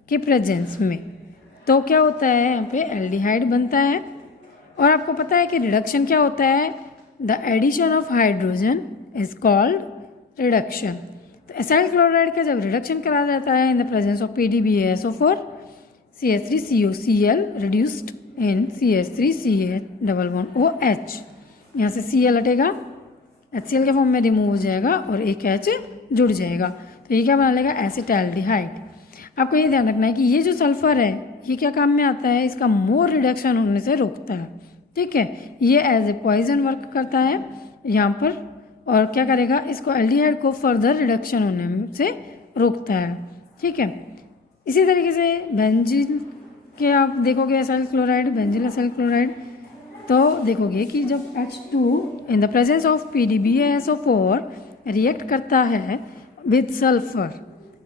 के प्रेजेंस में, तो क्या होता है यहाँ पे एल्डिहाइड बनता है। और आपको पता है कि रिडक्शन क्या होता है, the addition of hydrogen is called reduction. तो एसाइल क्लोराइड का जब रिडक्शन कराया जाता है in the presence of PDBaSO4 CH3COCl reduced in CH3CH11OH, यहाँ से Cl हटेगा, HCl के फॉर्म में रिमूव हो जाएगा और एक H जुड़ जाएगा, तो ये क्या बना लेगा एसिटाल्डिहाइड। आपको ये ध्यान रखना है कि ये जो सल्फर है ये क्या काम में आता है, इसका मोर रिडक्शन होने से रोकता है। ठीक है, ये एज ए पॉइजन वर्क करता है यहाँ पर, और क्या करेगा, इसको एल्डिहाइड को फर्दर रिडक्शन होने से रोकता है। ठीक है, इसी तरीके से बेंजीन के आप देखोगे एसाइल क्लोराइड, बेंजील एसाइल क्लोराइड, तो देखोगे कि जब H2 in the presence of PDBaSO4 react करता है विद सल्फर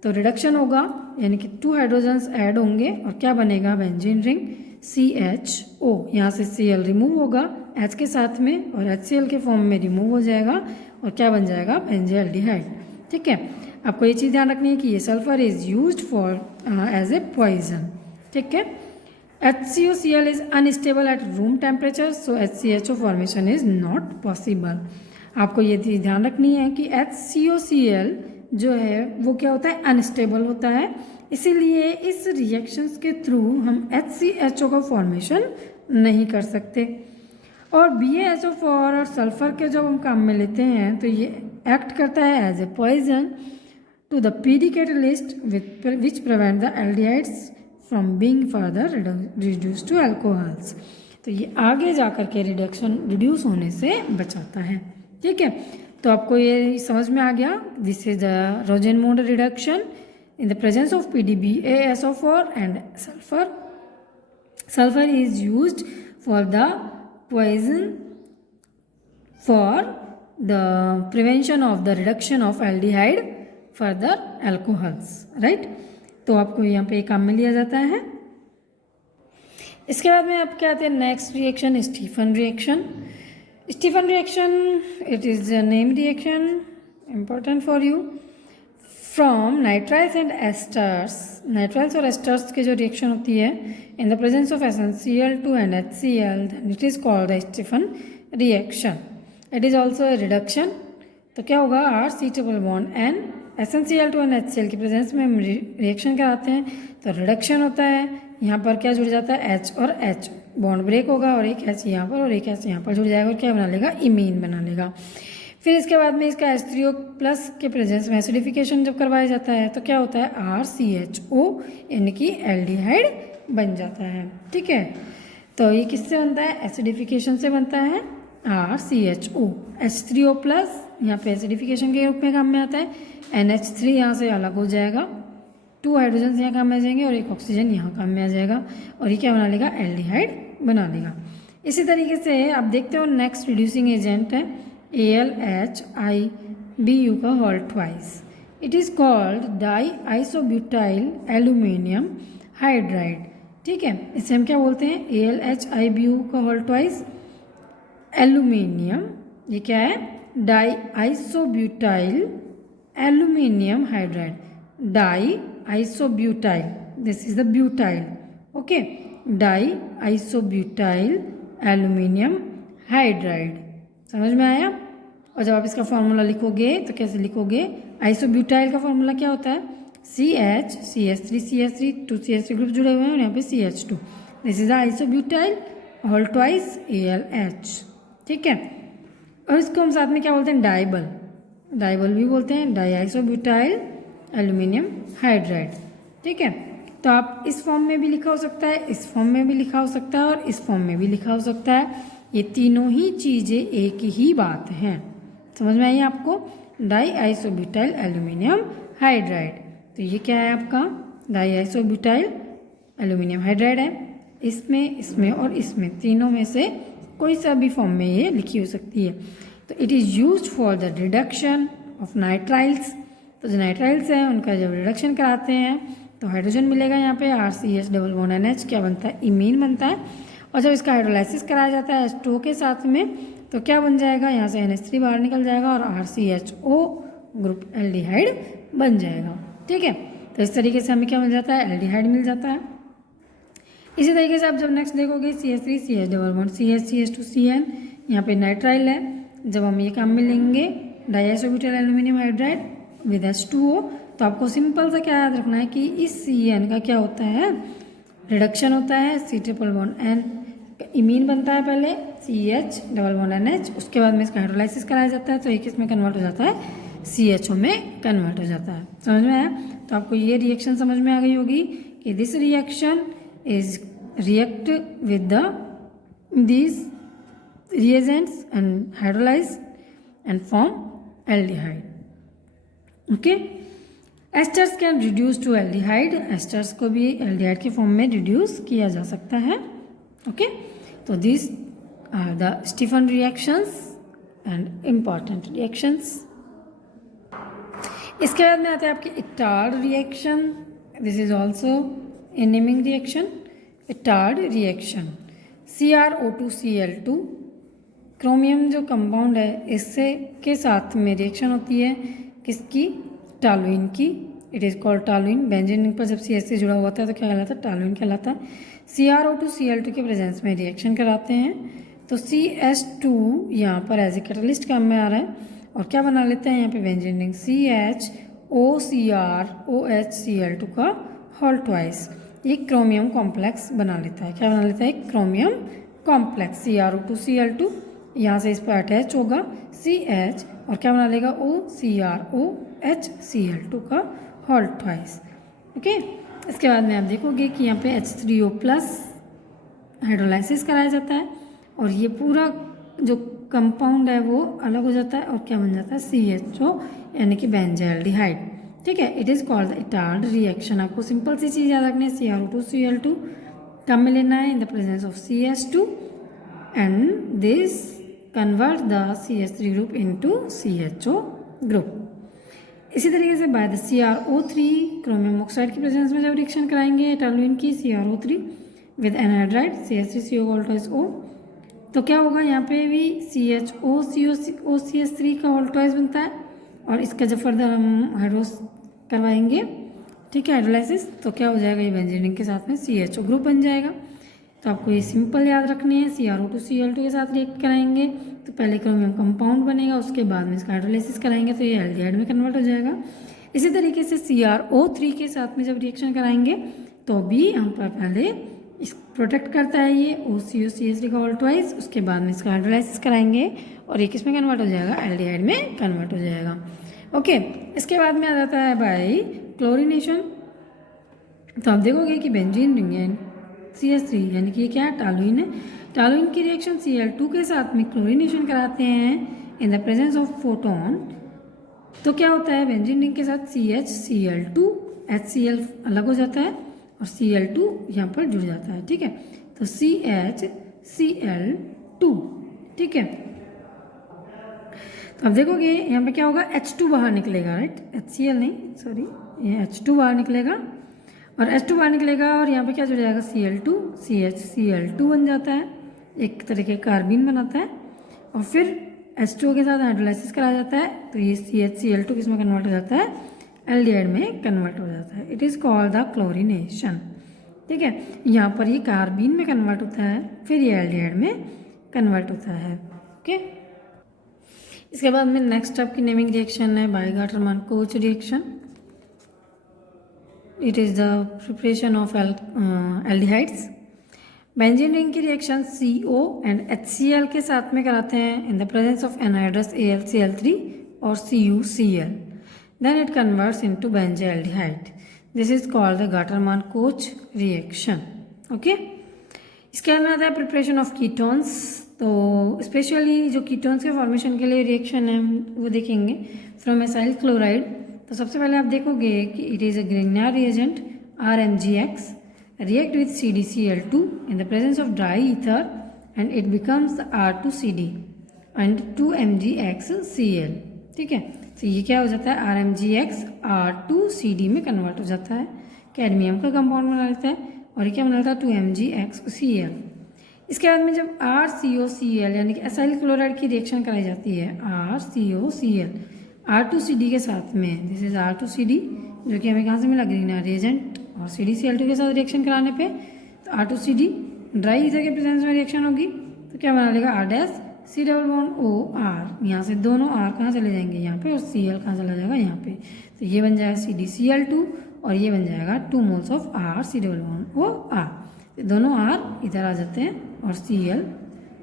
तो रिडक्शन होगा, यानी कि 2 हाइड्रोजन्स ऐड होंगे और क्या बनेगा बेंजीन रिंग CHO। यहाँ से Cl रिमूव होगा H के साथ में और HCl के फॉर्म में रिमूव हो जाएगा और क्या बन जाएगा बेंजील्डिहाइड। ठीक है, आपको ये चीज़ ध्यान रखनी है कि ये sulphur is used for as a poison. ठीक है, HCOCl is unstable at room temperature, so HCHO formation is not possible। आपको ये चीज़ ध्यान रखनी है कि HCOCl जो है वो क्या होता है अनस्टेबल होता है, इसीलिए इस रिएक्शंस के थ्रू हम HCHO का फॉर्मेशन नहीं कर सकते। और BaSO4 और सल्फर के जब हम काम में लेते हैं तो ये एक्ट करता है as a poison to the PD catalyst which prevent the aldehydes from being further reduce to alcohols. तो ये आगे जाकर के रिड्यूस होने से बचाता है। ठीक है, तो आपको ये समझ में आ गया, this is the Rosenmund reduction in the presence of PDBaSO4 and sulphur. Sulphur is used for the poison for the prevention of the reduction of aldehyde further alcohols, right. तो आपको यहाँ पे काम में लिया जाता है। इसके बाद में आप क्या आते हैं next reaction, Stephen reaction. Stephen reaction it is a name reaction important for you from nitriles and esters. Nitriles और एस्टर्स के जो रिएक्शन होती है in the presence of SnCl2 and HCl, then it is called the Stephen reaction. It is also a reduction. तो क्या होगा, R(C)N SnCl2 एंड HCl की प्रेजेंस में हम रिएक्शन कराते हैं तो रिडक्शन होता है। यहाँ पर क्या जुड़ जाता है H और H, बॉन्ड ब्रेक होगा और एक H यहाँ पर और एक H यहाँ पर जुड़ जाएगा और क्या बना लेगा इमीन बना लेगा। फिर इसके बाद में इसका H3O+ के प्रेजेंस में एसिडिफिकेशन जब करवाया जाता है तो क्या होता है RCHO यानी कि एल्डिहाइड बन जाता है। ठीक है, तो ये किससे बनता है, एसिडिफिकेशन से बनता है RCHO। H3O+ यहाँ पे एसिडिफिकेशन के रूप में काम में आता है। NH3 यहाँ से अलग हो जाएगा, 2 हाइड्रोजन यहाँ काम में आ जाएंगे और एक ऑक्सीजन यहाँ काम में आ जाएगा और ये क्या बना लेगा एल्डिहाइड बना लेगा। इसी तरीके से आप देखते हो नेक्स्ट रिड्यूसिंग एजेंट है AlHIBu का whole twice. It is called diisobutyl aluminium hydride. ठीक है, इसे हम क्या बोलते हैं AlHIBu का होल ट्वाइस एल्यूमिनियम, ये क्या है die isobutyl aluminium hydride. Die isobutyl, this is the butyl, okay, die isobutyl aluminium hydride. समझ में आया। और जब आप इसका फॉर्मूला लिखोगे तो कैसे लिखोगे, आइसोब्यूटाइल का फॉर्मूला क्या होता है CH CH3 CH3 2 CH3 group जुड़े हुए हैं और यहाँ पे CH2, this is the isobutyl whole twice AlH। ठीक है, और इसको हम साथ में क्या बोलते हैं डाइबल, डाइबल भी बोलते हैं, डाई आइसोब्यूटाइल एल्यूमिनियम हाइड्राइड। ठीक है, तो आप इस फॉर्म में भी लिखा हो सकता है, इस फॉर्म में भी लिखा हो सकता है और इस फॉर्म में भी लिखा हो सकता है। ये तीनों ही चीज़ें एक ही बात हैं। समझ में आई आपको, डाई आइसोब्यूटाइल एल्यूमिनियम हाइड्राइड। तो ये क्या है आपका डाई आइसोब्यूटाइल एल्यूमिनियम हाइड्राइड है। इसमें इसमें और इसमें तीनों में से कोई सा भी फॉर्म में ये लिखी हो सकती है। तो it is used for the reduction of nitriles. तो जो नाइट्राइल्स हैं उनका जब रिडक्शन कराते हैं तो हाइड्रोजन मिलेगा यहाँ पे RCH क्या बनता है, इमीन बनता है। और जब इसका हाइड्रोलाइसिस कराया जाता है H2O के साथ में तो क्या बन जाएगा, यहाँ से NH3 बाहर निकल जाएगा और RCHO ग्रुप एल्डिहाइड बन जाएगा। ठीक है, तो इस तरीके से हमें क्या मिल जाता है, एल्डिहाइड मिल जाता है। इसी तरीके से आप जब नेक्स्ट देखोगे CH3 CH double bond CH CH2CN, यहाँ पे नाइट्राइल है। जब हम ये काम में लेंगे डाइसोब्यूटाइल एल्यूमिनियम हाइड्राइड विद H2O, तो आपको सिंपल सा क्या याद रखना है कि इस CN का क्या होता है, रिडक्शन होता है, C triple bond N imine बनता है पहले, CH डबल बॉन्ड NH, उसके बाद में इसका हाइड्रोलाइसिस कराया जाता है तो एक इसमें कन्वर्ट हो जाता है, CHO में कन्वर्ट हो जाता है। समझ में आया? तो आपको ये रिएक्शन समझ में आ गई होगी कि this reaction is react with these reagents and hydrolyze and form aldehyde. Okay, esters can reduce to aldehyde, esters को भी aldehyde के फॉर्म में रिड्यूस किया जा सकता है। Okay, तो these are the Stephan reactions and important reactions. इसके बाद में आता है आपकी Etard reaction. This is also A naming reaction. Etard reaction CrO2Cl2 chromium जो कंपाउंड है इससे के साथ में रिएक्शन होती है किसकी, टॉलुइन की। It is called toluene. Benzene ring पर जब CH से जुड़ा हुआ था तो क्या कहलाता है, टॉलुइन कहलाता है। CrO2Cl2 के प्रेजेंस में रिएक्शन कराते हैं तो CH2 यहाँ पर एज ए कैटलिस्ट काम में आ रहा है और क्या बना लेते हैं यहाँ पे बेंजीन रिंग CHOCrOHCl2 का होल ट्वाइस, ये क्रोमियम कॉम्प्लेक्स बना लेता है। क्या बना लेता है, क्रोमियम कॉम्प्लेक्स। CrO2Cl2 यहाँ से इस पर अटैच होगा CH और क्या बना लेगा OCrOHCl2 का होल ट्वाइस। ओके, इसके बाद में आप देखोगे कि यहाँ पे H3O प्लस हाइड्रोलाइसिस कराया जाता है और ये पूरा जो कंपाउंड है वो अलग हो जाता है और क्या बन जाता है, CHO यानी कि बेंजाल्डिहाइड। ठीक है, it is called the Etard reaction. आपको सिंपल सी चीज़ याद रखनी है, CrO2Cl2 कम में लेना है in the presence of CH2 and this convert the CH3 group into CHO group. इसी तरीके से by the CrO3 chromium oxide की प्रेजेंस में जब रिएक्शन कराएंगे टॉलुइन की CrO3 विद एनहाइड्राइड CH3CO तो क्या होगा, यहाँ पे भी CHOCH3 का होल ट्वाइस बनता है और इसका जब फर्दर हम हाइड्रोस करवाएंगे, ठीक है, हाइड्रोलाइसिस, तो क्या हो जाएगा, ये बेंजीन रिंग के साथ में CHO ग्रुप बन जाएगा। तो आपको ये सिंपल याद रखनी है। CrO2Cl2 के साथ रिएक्ट कराएंगे तो पहले क्रोमियम कंपाउंड बनेगा, उसके बाद में इसका हाइड्रोलाइसिस कराएंगे तो ये एल्डिहाइड में कन्वर्ट हो जाएगा। इसी तरीके से CrO3 के साथ में जब रिएक्शन कराएंगे तो भी हम पर पहले इस प्रोटेक्ट करता है ये OCO-CH3 का होल ट्वाइस, उसके बाद में इसका हाइड्रोलाइसिस कराएंगे और ये किस में कन्वर्ट हो जाएगा, एल्डिहाइड में कन्वर्ट हो जाएगा। ओके, इसके बाद में आ जाता है बाय क्लोरीनेशन। तो आप देखोगे कि बेंजीन रिंग है CH3 यानी कि ये क्या है, टॉलुइन है। टॉलुइन की रिएक्शन Cl2 के साथ में क्लोरीनेशन कराते हैं in the presence of photon तो क्या होता है, बेंजीन रिंग के साथ CH HCl अलग हो जाता है और Cl2 यहाँ पर जुड़ जाता है। ठीक है, तो CHCl2। ठीक है, तो अब देखोगे यहाँ पे क्या होगा, H2 बाहर निकलेगा, राइट, HCl नहीं, सॉरी, ये H2 बाहर निकलेगा और H2 बाहर निकलेगा और यहाँ पे क्या जुड़ जाएगा, Cl2, CHCl2 बन जाता है, एक तरीके कार्बीन बनाता है और फिर H2O के साथ हाइड्रोलाइसिस कराया जाता है तो ये CHCl2 किस में कन्वर्ट हो जाता है, एल्डिहाइड में कन्वर्ट हो जाता है। It is called the chlorination. ठीक है, यहाँ पर ये कार्बीन में कन्वर्ट होता है, फिर ये एल्डिहाइड में कन्वर्ट होता है। ओके, इसके बाद में नेक्स्ट आपकी नेमिंग रिएक्शन है by Gattermann Koch reaction. It is the preparation of aldehydes. Benzene ring की रिएक्शन CO एंड HCl के साथ में कराते हैं in the presence of anhydrous AlCl3 और CuCl। Then it converts into benzaldehyde. This is called the Gaterman-Koch reaction. Okay? इसके बाद में आता है प्रिपरेशन ऑफ कीटोन्स। तो स्पेशली जो कीटोन्स के फॉर्मेशन के लिए रिएक्शन है वो देखेंगे फ्रॉम एसाइल क्लोराइड। तो सबसे पहले आप देखोगे कि it is a Grignard reagent RMgX react with CdCl2 in the presence of dry ether and it becomes R2CD and 2MgXCl। ठीक है, तो ये क्या हो जाता है, RMgX R2CD में कन्वर्ट हो जाता है। कैडमियम का कंपाउंड बना लेता है और ये क्या बना लेता है 2MgXCl। इसके बाद में जब RCOCl यानी कि एसाइल क्लोराइड की रिएक्शन कराई जाती है RCOCl R2CD के साथ में, दिस इज R2CD जो कि हमें कहाँ से मिला ग्रीनर रिएजेंट, और CdCl2 के साथ रिएक्शन कराने पे तो R2CD ड्राई ईथर के प्रेजेंस में रिएक्शन होगी तो क्या बना लेगा R' C double bond OR, यहाँ से दोनों R कहाँ चले जाएंगे यहाँ पे और Cl कहाँ चला जाएगा यहाँ पे, तो ये बन जाएगा CdCl2 और ये बन जाएगा 2 moles of R C double bond OR, तो दोनों R इधर आ जाते हैं और Cl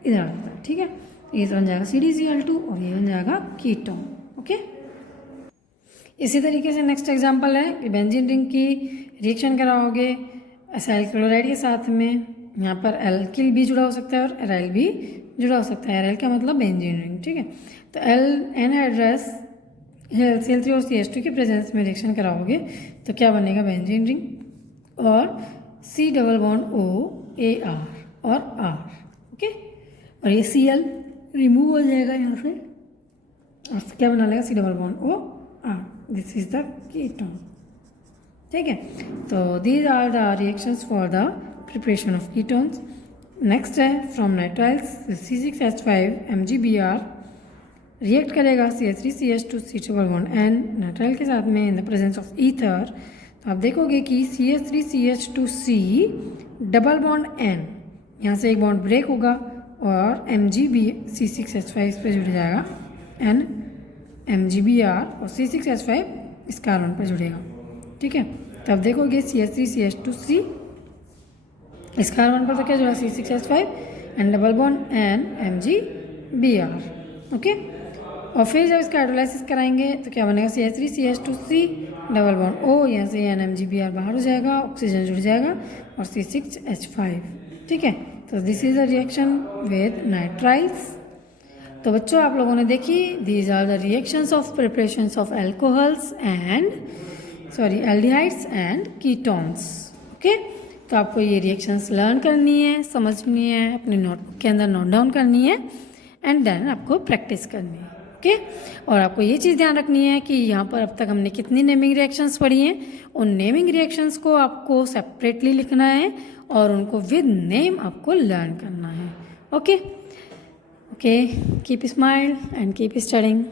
इधर आ जाता है। ठीक है, तो ये बन जाएगा CdCl2 और ये बन जाएगा कीटोन। ओके, इसी तरीके से नेक्स्ट एग्जांपल है कि बेंजीन रिंग की रिएक्शन कराओगे एसाइल क्लोराइड के साथ में, यहाँ पर एल्किल भी जुड़ा हो सकता है और एराइल भी जुड़ा हो सकता है। एराइल का मतलब बेंजीन रिंग। ठीक है, तो एनहाइड्रस HCl3 और CH2 के प्रेजेंस में रिएक्शन कराओगे तो क्या बनेगा बेंजीन रिंग और C डबल बॉन्ड OAR और R। ओके, और ये Cl रिमूव हो जाएगा यहाँ से और क्या बना लेगा C double bond OR, this is the ketone. ठीक है, तो these are the reactions for the preparation of ketones. Next है from nitriles C6H5 MgBr react करेगा CH3CH2 C double bond N nitrile के साथ में in the presence of ether, तो आप देखोगे कि CH3CH2C डबल बॉन्ड N यहाँ से एक बॉन्ड ब्रेक होगा और MgB C6H5 इस पर जुड़ जाएगा, N MgBr और C6H5 इस कार्बन पर जुड़ेगा। ठीक है, तब देखोगे CH3CH2C इस कार्बन पर तो क्या जुड़ा C6H5 and double bond N MgBr। Okay, और फिर जब इसका हाइड्रोलाइसिस कराएंगे तो क्या बनेगा CH3CH2C डबल बॉन्ड O, यहाँ से N MgBr बाहर हो जाएगा, ऑक्सीजन जुड़ जाएगा और C6H5। ठीक है, तो this is a reaction with nitriles. तो बच्चों आप लोगों ने देखी these are the reactions of preparations of alcohols and aldehydes and ketones. Okay, तो आपको ये रिएक्शंस लर्न करनी है, समझनी है, अपने नोटबुक के अंदर नोट डाउन करनी है एंड देन आपको प्रैक्टिस करनी है। ओके, और आपको ये चीज़ ध्यान रखनी है कि यहाँ पर अब तक हमने कितनी नेमिंग रिएक्शंस पढ़ी हैं, उन नेमिंग रिएक्शंस को आपको सेपरेटली लिखना है और उनको विद नेम आपको लर्न करना है। Okay, keep smile and keep studying.